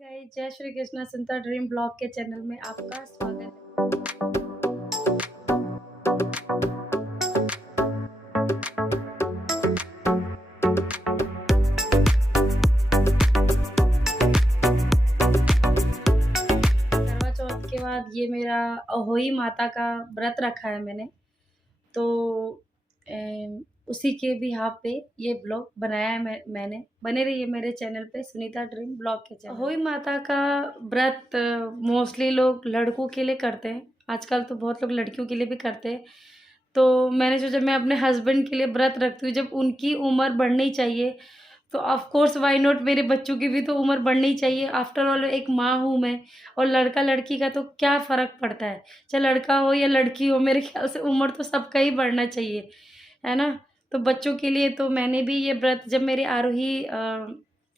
Guys, जय श्री कृष्णा। सुनता dream blog के चैनल में आपका स्वागत है। करवा चौथ के बाद ये मेरा अहोई माता का व्रत रखा है मैंने, तो उसी के बिहाफ पे ये ब्लॉग बनाया है मैंने। बने रहिए मेरे चैनल पे, सुनीता ड्रीम ब्लॉग के चैनल। अहोई माता का व्रत मोस्टली लोग लड़कों के लिए करते हैं, आजकल तो बहुत लोग लड़कियों के लिए भी करते हैं। तो मैंने सोचा मैं अपने हस्बैंड के लिए व्रत रखती हूँ, जब उनकी उम्र बढ़नी चाहिए तो ऑफ कोर्स व्हाई नॉट, मेरे बच्चों की भी तो उम्र बढ़नी चाहिए। आफ्टर ऑल एक माँ हूँ मैं, और लड़का लड़की का तो क्या फ़र्क पड़ता है, चाहे लड़का हो या लड़की हो, मेरे ख्याल से उम्र तो सबका ही बढ़ना चाहिए, है ना। तो बच्चों के लिए तो मैंने भी ये व्रत, जब मेरी आरोही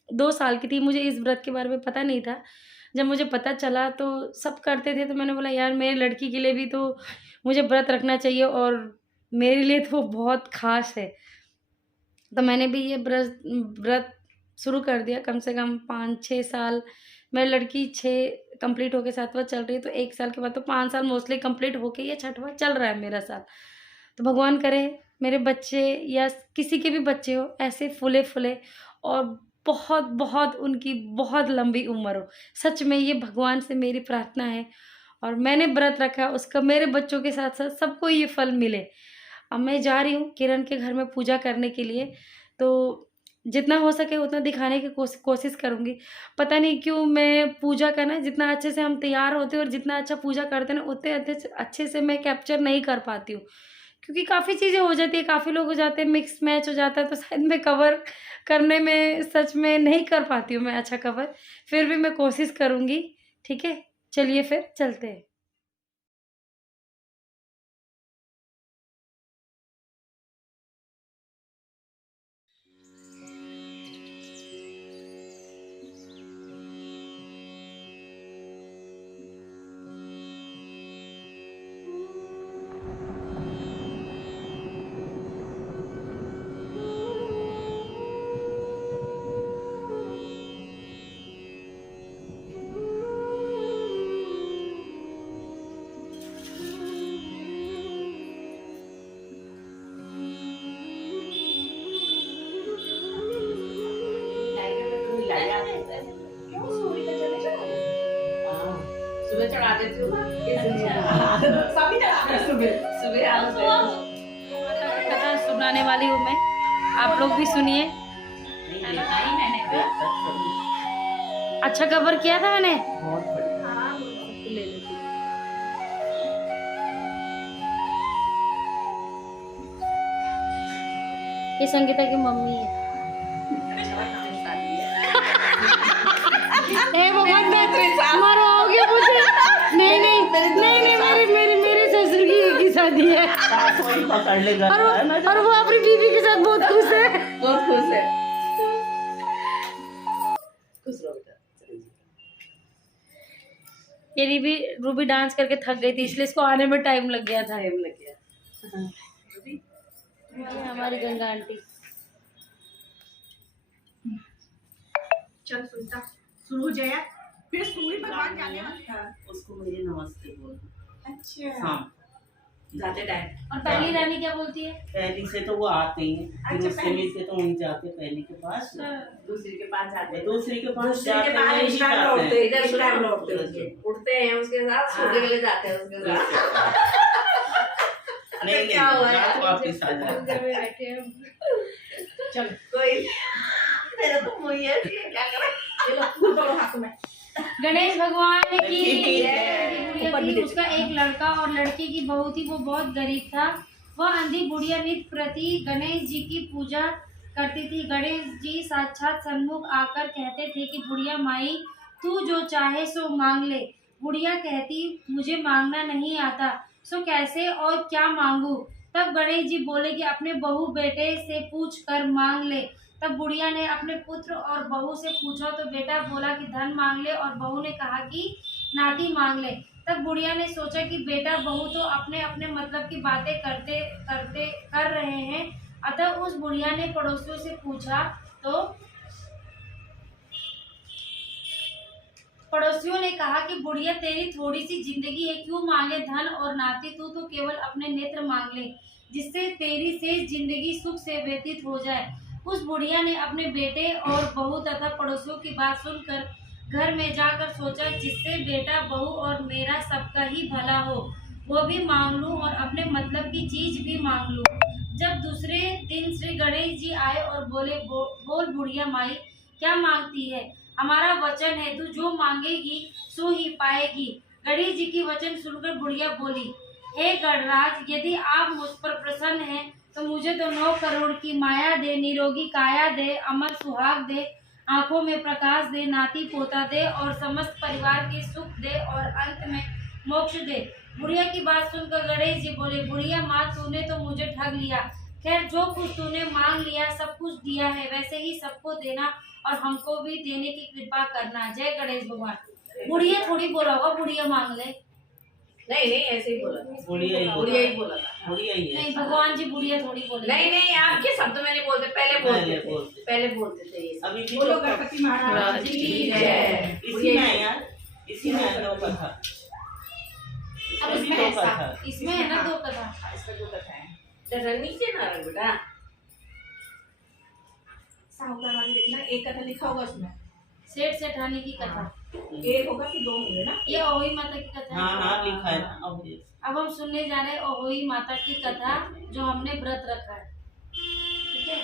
2 साल की थी, मुझे इस व्रत के बारे में पता नहीं था। जब मुझे पता चला तो सब करते थे, तो मैंने बोला यार मेरी लड़की के लिए भी तो मुझे व्रत रखना चाहिए, और मेरे लिए तो बहुत ख़ास है। तो मैंने भी ये व्रत शुरू कर दिया। कम से कम 5-6 साल, मेरी लड़की 6 कंप्लीट होके 7वां चल रही है, तो 1 साल के बाद तो 5 साल मोस्टली कंप्लीट होके ये 6वां चल रहा है मेरा साल। तो भगवान करे मेरे बच्चे या किसी के भी बच्चे हो ऐसे फूले-फूले, और बहुत बहुत उनकी बहुत लंबी उम्र हो। सच में ये भगवान से मेरी प्रार्थना है, और मैंने व्रत रखा है उसका मेरे बच्चों के साथ-साथ सबको ये फल मिले। अब मैं जा रही हूँ किरण के घर में पूजा करने के लिए, तो जितना हो सके उतना दिखाने की कोशिश करूँगी। पता नहीं क्यों मैं पूजा का ना, जितना अच्छे से हम तैयार होते हैं और जितना अच्छा पूजा करते हैं ना, उतने अच्छे से मैं कैप्चर नहीं कर पाती हूँ, क्योंकि काफ़ी चीज़ें हो जाती है, काफ़ी लोग हो जाते हैं, मिक्स मैच हो जाता है, तो शायद मैं कवर करने में सच में नहीं कर पाती हूँ मैं अच्छा कवर। फिर भी मैं कोशिश करूँगी, ठीक है? चलिए फिर चलते हैं। सुबह चढ़ा देती हूँ ना, सभी चढ़ाते हैं सुबह सुबह माता की कथा सुनाने वाली हूँ मैं, आप लोग भी सुनिए। अच्छा कवर किया था मैंने। ले लेती हूँ। ये संगीता की मम्मी है। ए भगवान, मरवाओगे मुझे। नहीं नहीं नहीं नहीं, मेरे ससुर की एक ही शादी है, और वो अपनी बीवी के साथ बहुत खुश है। बहुत खुश है। खुश रहो बेटा। ये रूबी डांस करके थक गई थी, इसलिए इसको आने में टाइम लग गया था। टाइम लग गया। ये हमारी गंगा आंटी। चल सुनता शुरू हो जाए, फिर सूर्य भगवान जाने वाले हैं। उसको मेरे नमस्ते बोल। अच्छा हाँ, जाते टाइम। और पहली रानी क्या बोलती है? पहली से तो वो आते हैं, फिर अच्छा, उससे भी से तो वहीं जाते, पहली के पास दूसरी के पास जाते हैं, दूसरी के पास दूसरी के जाते पास हैं, इधर जाते लौटते हैं। इधर इधर लौटते उठते हैं उसके साथ, सोने के लिए जाते हैं उसके साथ। नहीं क्या हुआ नहीं, रात यार? वापिस आ जाते हैं। बैठे हैं। चल कोई मेरा तो वही है, क्या करें। चलो फूल तोड़ो हाथ में। गणेश भगवान की जय। बुढ़िया थी, उसका एक लड़का और लड़की की बहू थी। वो बहुत गरीब था। वह अंधी बुढ़िया नित्य प्रति गणेश जी की पूजा करती थी। गणेश जी साक्षात सन्मुख आकर कहते थे कि बुढ़िया माई, तू जो चाहे सो मांग ले। बुढ़िया कहती, मुझे मांगना नहीं आता, सो कैसे और क्या मांगू। तब गणेश जी बोले कि अपने बहू बेटे से पूछ कर मांग ले। तब बुढ़िया ने अपने पुत्र और बहू से पूछा, तो बेटा बोला कि धन मांग ले, और बहू ने कहा कि नाती मांग ले। तब बुढ़िया ने सोचा कि बेटा बहू तो अपने अपने मतलब की बातें कर रहे हैं। अतः उस बुढ़िया ने पड़ोसियों से पूछा, तो पड़ोसियों ने कहा कि बुढ़िया तेरी थोड़ी सी जिंदगी है, क्यों मांगे धन और नाती, तू तो केवल अपने नेत्र मांग ले जिससे तेरी शेष जिंदगी सुख से व्यतीत हो जाए। उस बुढ़िया ने अपने बेटे और बहू तथा पड़ोसियों की बात सुनकर घर में जाकर सोचा, जिससे बेटा बहू और मेरा सबका ही भला हो, वो भी मांग लूं और अपने मतलब की चीज भी मांग लूं। जब दूसरे दिन श्री गणेश जी आए और बोले, बोल बुढ़िया माई क्या मांगती है, हमारा वचन है तू जो मांगेगी सो ही पाएगी। गणेश जी की वचन सुनकर बुढ़िया बोली, हे गणराज, यदि आप मुझ पर प्रसन्न हैं तो मुझे तो 9 करोड़ की माया दे, निरोगी काया दे, अमर सुहाग दे, आंखों में प्रकाश दे, नाती पोता दे और समस्त परिवार के सुख दे और अंत में मोक्ष दे। बुढ़िया की बात सुनकर गणेश जी बोले, बुढ़िया माँ, तूने तो मुझे ठग लिया। खैर, जो कुछ तूने मांग लिया सब कुछ दिया है, वैसे ही सबको देना और हमको भी देने की कृपा करना। जय गणेश भगवान। बुढ़िया थोड़ी बोला होगा बुढ़िया मांग ले, नहीं नहीं ऐसे ही बोला, बुढ़िया ही बुढ़िया ही बोला था। बुढ़िया ही है। नहीं भगवान जी बुढ़िया थोड़ी बोले। नहीं नहीं, आपके शब्द में नहीं बोलते, पहले बोलते थे ये सब। अभी भी बोलो तो गणपति महाराज की जय। इसी में है यार, इसी में है 2 कथा। अब इसमें इसमें भी 2 कथा। इसमें है ना 2 कथा। इसका 2 कथा है। जरा नीचे ना रख बेटा। साहूकार वाली देखना, एक कथा लिखा होगा उसमें, सेठ सेठानी की कथा। एक होगा कि 2 होंगे ना। ये अहोई माता की कथा है। हाँ हाँ लिखा है ना। अब हम सुनने जा रहे हैं अहोई माता की कथा, जो हमने व्रत रखा है। ठीक है,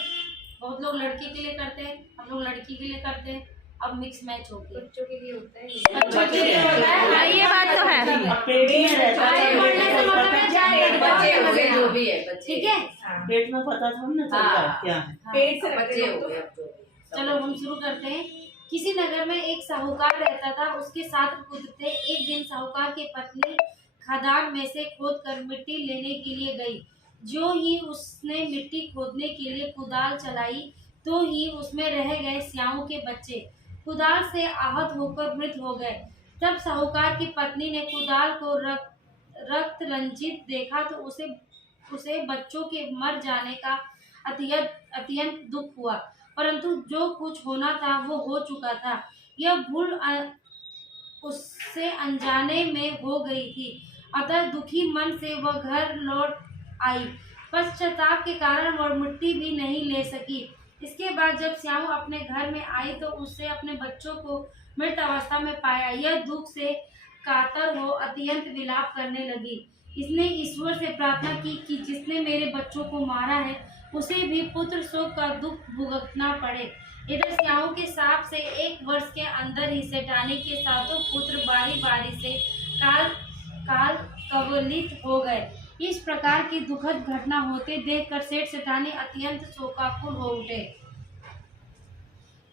बहुत लोग लड़के के लिए करते हैं, हम लोग लड़की के लिए करते हैं। अब मिक्स मैच हो गया, बच्चों के लिए होता है, बच्चों के लिए होता है। हाँ, ये बात तो है। पेट में रहता आगे बढ़ने से मतलब है जाए बच्चे हो गए, जो लड़का। भी है बच्चे। ठीक है, हाँ। पेट में पता थोड़ा ना चलता है क्या है। हाँ। पेट से बच्चे हो गए अब तो। चलो हम शुरू करते हैं। किसी नगर में एक साहूकार रहता था, उसके 7 पुत्र थे। एक दिन साहूकार की पत्नी खदान में से खोदकर मिट्टी लेने के लिए गई। जो ही उसने मिट्टी खोदने के लिए कुदाल चलाई, तो ही उसमें रह गए स्याओं के बच्चे, कुदाल से आहत होकर मृत हो गए। तब साहूकार की पत्नी ने कुदाल को रक्त रंजित देखा तो उसे बच्चों के मर जाने का अत्यंत दुख हुआ, परंतु जो कुछ होना था वो हो चुका था। यह भूल उससे अनजाने में हो गई थी, अतः दुखी मन से वह घर लौट आई। पश्चाताप के कारण वह मिट्टी भी नहीं ले सकी। इसके बाद जब श्याम अपने घर में आई तो उससे अपने बच्चों को मृत अवस्था में पाया। यह दुख से कातर हो अत्यंत विलाप करने लगी। इसने ईश्वर से प्रार्थना की कि जिसने मेरे बच्चों को मारा है उसे भी पुत्र शोक का दुख भुगतना पड़े। इधर श्याम के साप से 1 वर्ष के अंदर ही सेठानी के 7 पुत्र बारी बारी से काल कवलित हो गए। इस प्रकार की दुखद घटना होते देखकर सेठ सेठानी अत्यंत शोकाकुल हो उठे।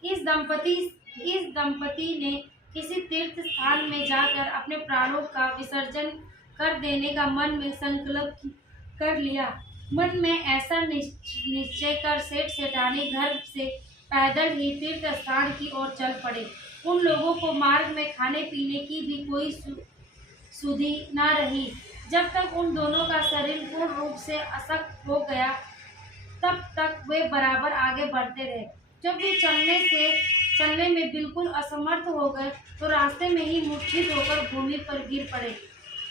इस दंपति ने किसी तीर्थ स्थान में जाकर अपने प्राणों का विसर्जन कर देने का मन में संकल्प कर लिया। मन में ऐसा निश्चय कर सेठ सेठानी घर से पैदल ही तीर्थ स्थान की ओर चल पड़े। उन लोगों को मार्ग में खाने पीने की भी कोई सुधि न रही। जब तक उन दोनों का शरीर पूर्ण रूप से अशक्त हो गया तब तक वे बराबर आगे बढ़ते रहे। जब वे चलने में बिल्कुल असमर्थ हो गए तो रास्ते में ही मूर्छित होकर भूमि पर गिर पड़े।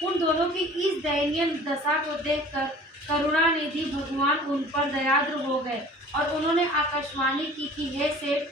उन दोनों की इस दयनीय दशा को देखकर करुणानिधि भगवान उन पर दयाद्र हो गए और उन्होंने आकाशवाणी की कि हे सेठ,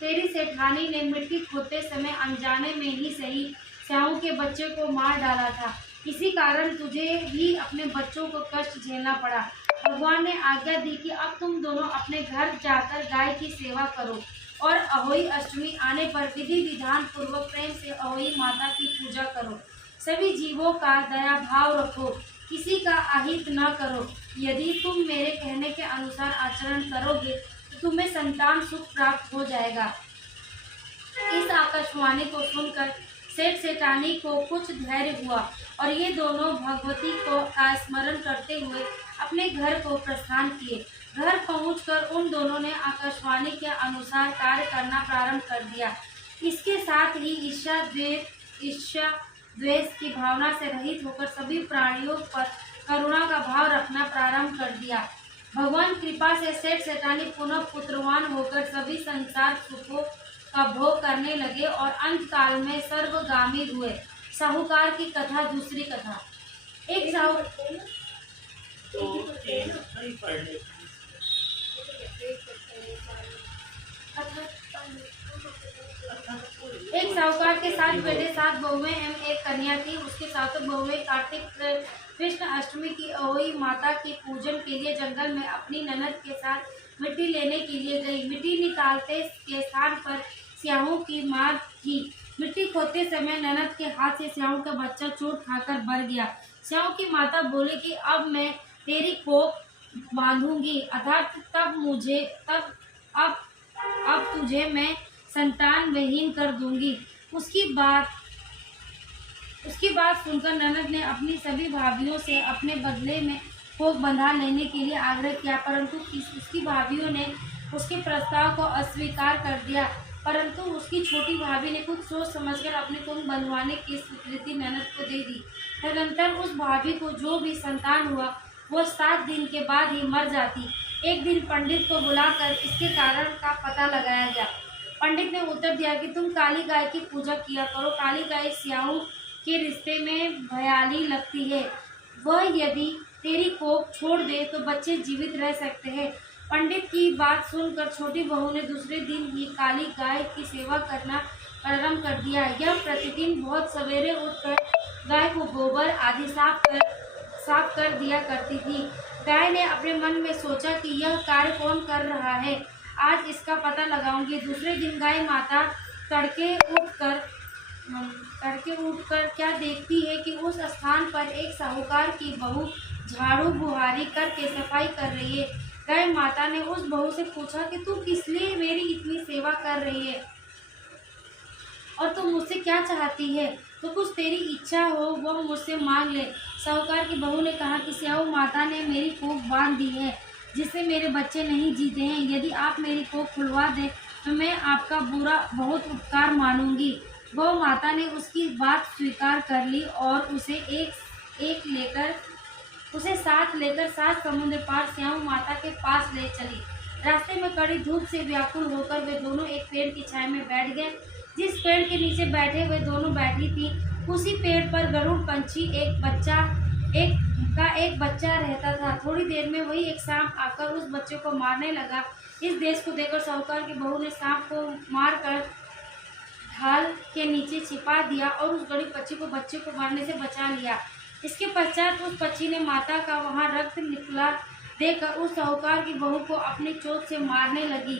तेरी सेठानी ने मिट्टी खोदते समय अनजाने में ही सही श्याम के बच्चे को मार डाला था। इसी कारण तुझे ही अपने बच्चों को कष्ट झेलना पड़ा। भगवान ने आज्ञा दी कि अब तुम दोनों अपने घर जाकर गाय की सेवा करो और अहोई अष्टमी आने पर विधि विधान पूर्वक प्रेम से अहोई माता की पूजा करो। सभी जीवों का दया भाव रखो, किसी का अहित न करो। यदि तुम मेरे कहने के अनुसार आचरण करोगे तो तुम्हें संतान सुख प्राप्त हो जाएगा। इस आकाशवाणी को सुनकर सेठ सेठानी को कुछ धैर्य हुआ और ये दोनों भगवती को का स्मरण करते हुए अपने घर को प्रस्थान किए। घर पहुंचकर उन दोनों ने आकाशवाणी के अनुसार कार्य करना प्रारंभ कर दिया। इसके साथ ही ईर्ष्या द्वेष की भावना से रहित होकर सभी प्राणियों पर करुणा का भाव रखना प्रारंभ कर दिया। भगवान कृपा से सेठ सेठानी पुनः पुत्रवान होकर सभी संसार सुखों का भोग करने लगे और अंत काल में सर्वगामी हुए। साहूकार की कथा। दूसरी कथा। एक साहूकार के 7 बेटे 7 बहुएं एवं 1 कन्या थी। उसके 7 बहुएं कार्तिक कृष्ण अष्टमी की अहोई माता के पूजन के लिए जंगल में अपनी ननद के साथ मिट्टी लेने के लिए गई। मिट्टी निकालते के स्थान पर स्याहू की मां थी। मिट्टी खोदते समय ननद के हाथ से स्याहू का बच्चा चोट खाकर मर गया। स्याहू की माता बोली कि अब मैं तेरी कोख बांधूंगी, अर्थात अब तुझे मैं संतान विहीन कर दूंगी। उसकी बात सुनकर ननद ने अपनी सभी भाभियों से अपने बदले में कोख बंधा लेने के लिए आग्रह किया, परंतु उसकी भाभियों ने उसके प्रस्ताव को अस्वीकार कर दिया। परंतु उसकी छोटी भाभी ने कुछ सोच समझकर अपने कोख बंधवाने की स्वीकृति ननद को दे दी। तदनंतर उस भाभी को जो भी संतान हुआ वो 7 दिन के बाद ही मर जाती। एक दिन पंडित को बुलाकर इसके कारण का पता लगाया गया। पंडित ने उत्तर दिया कि तुम काली गाय की पूजा किया करो। काली गाय स्याहू के रिश्ते में भयाली लगती है। वह यदि तेरी कोख छोड़ दे तो बच्चे जीवित रह सकते हैं। पंडित की बात सुनकर छोटी बहू ने दूसरे दिन ही काली गाय की सेवा करना प्रारंभ कर दिया। यह प्रतिदिन बहुत सवेरे उठकर गाय को गोबर आदि साफ कर दिया करती थी। गाय ने अपने मन में सोचा कि यह कार्य कौन कर रहा है, आज इसका पता लगाऊंगी। दूसरे दिन गाय माता तड़के उठकर क्या देखती है कि उस स्थान पर एक साहूकार की बहू झाड़ू बुहारी करके सफाई कर रही है। गाय माता ने उस बहू से पूछा कि तू किस लिए मेरी इतनी सेवा कर रही है और तू मुझसे क्या चाहती है? तो कुछ तेरी इच्छा हो वह मुझसे मांग ले। साहूकार की बहू ने कहा कि स्याहू माता ने मेरी कोख बांध दी है, जिससे मेरे बच्चे नहीं जीते हैं। यदि आप मेरी कोख खुलवा दें तो मैं आपका बहुत उपकार मानूंगी। गौ माता ने उसकी बात स्वीकार कर ली और उसे साथ लेकर 7 समुद्र पार स्याहू माता के पास ले चली। रास्ते में कड़ी धूप से व्याकुल होकर वे दोनों एक पेड़ की छाया में बैठ गए। जिस पेड़ के नीचे बैठे वे दोनों बैठी थी, उसी पेड़ पर गरुड़ पंछी एक बच्चा रहता था। थोड़ी देर में वही एक सांप आकर उस बच्चे को मारने लगा। इस देश को देखकर साहूकार की बहू ने सांप को मारकर ढाल के नीचे छिपा दिया और उस गरीब पक्षी को बच्चे को मारने से बचा लिया। इसके पश्चात उस पक्षी ने माता का वहां रक्त निकला देखकर उस साहूकार की बहू को अपनी चोट से मारने लगी।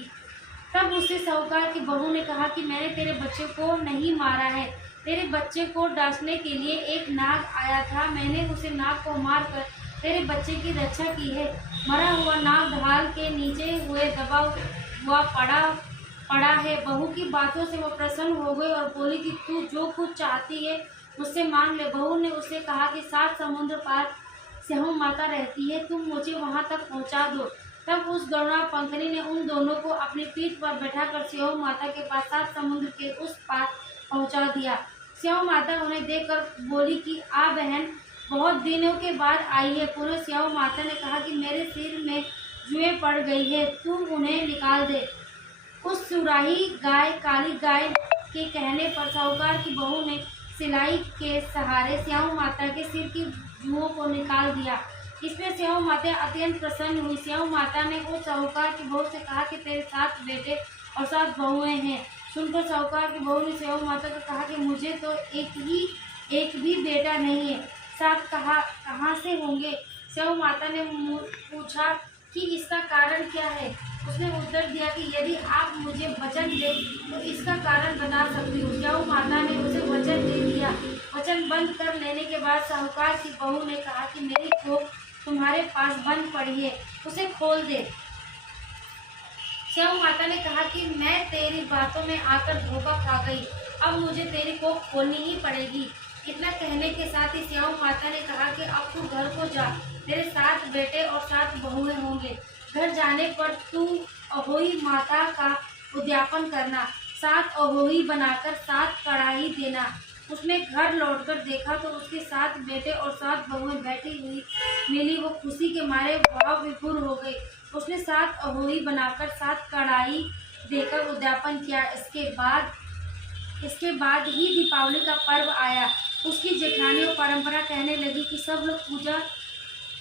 तब उससे साहूकार की बहू ने कहा कि मैंने तेरे बच्चे को नहीं मारा है, तेरे बच्चे को डांटने के लिए एक नाग आया था, मैंने उसे नाग को मारकर तेरे बच्चे की रक्षा की है। मरा हुआ नाग ढाल के नीचे हुए दबा हुआ पड़ा है। बहू की बातों से वो प्रसन्न हो गई और बोली कि तू जो कुछ चाहती है मुझसे मांग ले। बहू ने उससे कहा कि 7 समुद्र पार स्याहू माता रहती है, तुम मुझे वहां तक पहुंचा दो। तब उस गरुड़ा पंखनी ने उन दोनों को अपनी पीठ पर बैठाकर स्याहू माता के पास 7 समुद्र के उस पार पहुंचा दिया। स्याहू माता उन्हें देखकर बोली कि आ बहन, बहुत दिनों के बाद आई है। पुनः स्याहू माता ने कहा कि मेरे सिर में जुएं पड़ गई है, तुम उन्हें निकाल दे। उस सुराही गाय काली गाय के कहने पर साहूकार की बहू ने सिलाई के सहारे स्याहू माता के सिर की जुओं को निकाल दिया। इसमें स्याहू माता अत्यंत प्रसन्न हुई। स्याहू माता ने उस साहूकार की बहू से कहा कि तेरे 7 बेटे और 7 बहुएं हैं। सुनकर साहूकार की बहू ने स्याहू माता को कहा कि मुझे तो एक भी बेटा नहीं है, 7 कहाँ से होंगे? स्याहू माता ने पूछा कि इसका कारण क्या है? उसने उत्तर दिया कि यदि आप मुझे वचन दें तो इसका कारण बता सकती हूँ। स्याहू माता ने उसे वचन दे दिया। वचन बंद कर लेने के बाद साहूकार की बहू ने कहा कि मेरी कोख तुम्हारे पास बंद पड़ी है, उसे खोल दे। स्याहू माता ने कहा कि मैं तेरी बातों में आकर धोखा खा गई, अब मुझे तेरी कोख खोलनी ही पड़ेगी। इतना कहने के साथ ही स्याहू माता ने कहा कि अब तू घर को जा, तेरे 7 बेटे और 7 बहुएं होंगे। घर जाने पर तू अहोई माता का उद्यापन करना, 7 अहोई बनाकर 7 कढ़ाई देना। उसने घर लौटकर देखा तो उसके 7 बेटे और 7 बहुएं बैठी हुई मिली। वो खुशी के मारे भाव विभोर हो गई। उसने 7 अहोई बनाकर 7 कढ़ाई देकर उद्यापन किया। इसके बाद ही दीपावली का पर्व आया। उसकी जेठानी और परंपरा कहने लगी कि सब लोग पूजा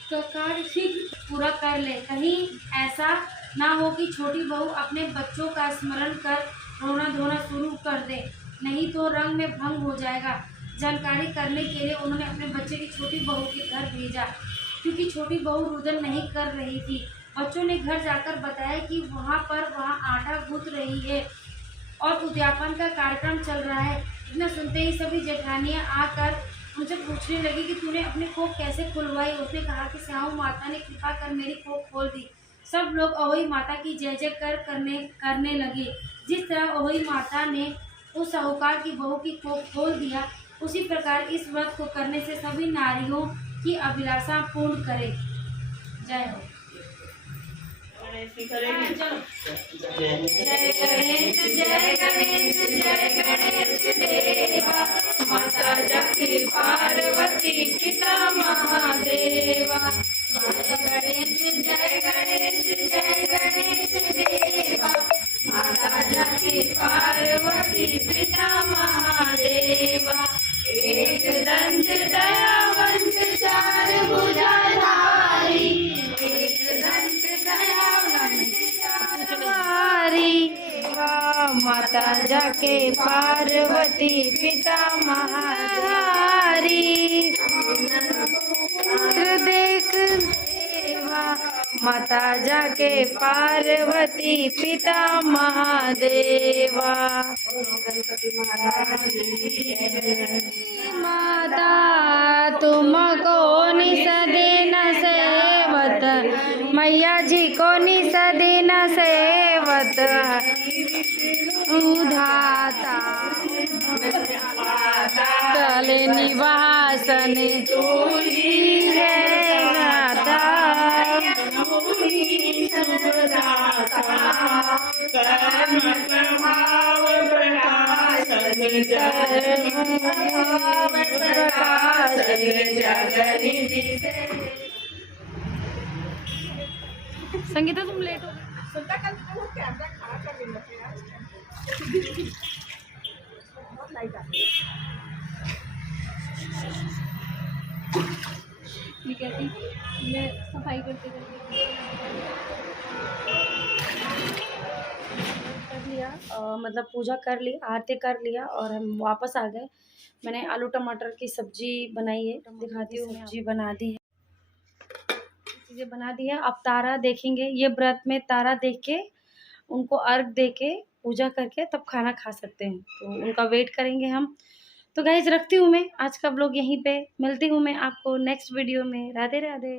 का कार्य शीघ्र पूरा कर ले, कहीं ऐसा ना हो कि छोटी बहू अपने बच्चों का स्मरण कर रोना धोना शुरू कर दे, नहीं तो रंग में भंग हो जाएगा। जानकारी करने के लिए उन्होंने अपने बच्चे की छोटी बहू के घर भेजा, क्योंकि छोटी बहू रुदन नहीं कर रही थी। बच्चों ने घर जाकर बताया कि वहाँ आटा गूंथ रही है और उद्यापन का कार्यक्रम चल रहा है। इतना सुनते ही सभी जेठानियाँ आकर उनसे पूछने लगी कि तूने अपनी कोख कैसे खुलवाई। उसने कहा कि स्याऊ माता ने कृपा कर मेरी कोख खोल दी। सब लोग अहोई माता की जय जयकार करने लगे। जिस तरह अहोई माता ने उस साहूकार की बहू की कोख खोल दिया, उसी प्रकार इस व्रत को करने से सभी नारियों की अभिलाषा पूर्ण करे। जय हो। चलो जय गणेश जय गणेश जय गणेश देवा, माता जाकी पार्वती पिता महादेवा। जय गणेश जय गणेश जय गणेश देवा, माता जाकी पार्वती पिता महादेवा। एक दंत दयावंत चार भुजाधारी, एक दंत दयावंत चार भुजाधारी, माता जाके पार्वती पिता महाधारी। देख देवा, माता जाके पार्वती पिता महादेवा। माता तुमको निस दिन सेवत, मैया जी को निस दिन सेवत उधाता। कल निवासन तू ही है माता, संगीता तुम लेट हो गई। सुनता कल वो कैमरा खड़ा कर देना फिर यार बहुत लाइट आती है। मैं कहती मैं सफाई करते कर लिया, मतलब पूजा कर ली, आरती कर लिया और हम वापस आ गए। मैंने आलू टमाटर की सब्जी बनाई है, दिखाती हूँ। सब्जी बना दी है, चीज़ें बना दी है। अब तारा देखेंगे, ये व्रत में तारा देख के उनको अर्घ दे के पूजा करके तब खाना खा सकते हैं, तो उनका वेट करेंगे हम। तो गाइस रखती हूँ मैं आज का व्लॉग यहीं पे, मिलती हूँ मैं आपको नेक्स्ट वीडियो में। राधे राधे।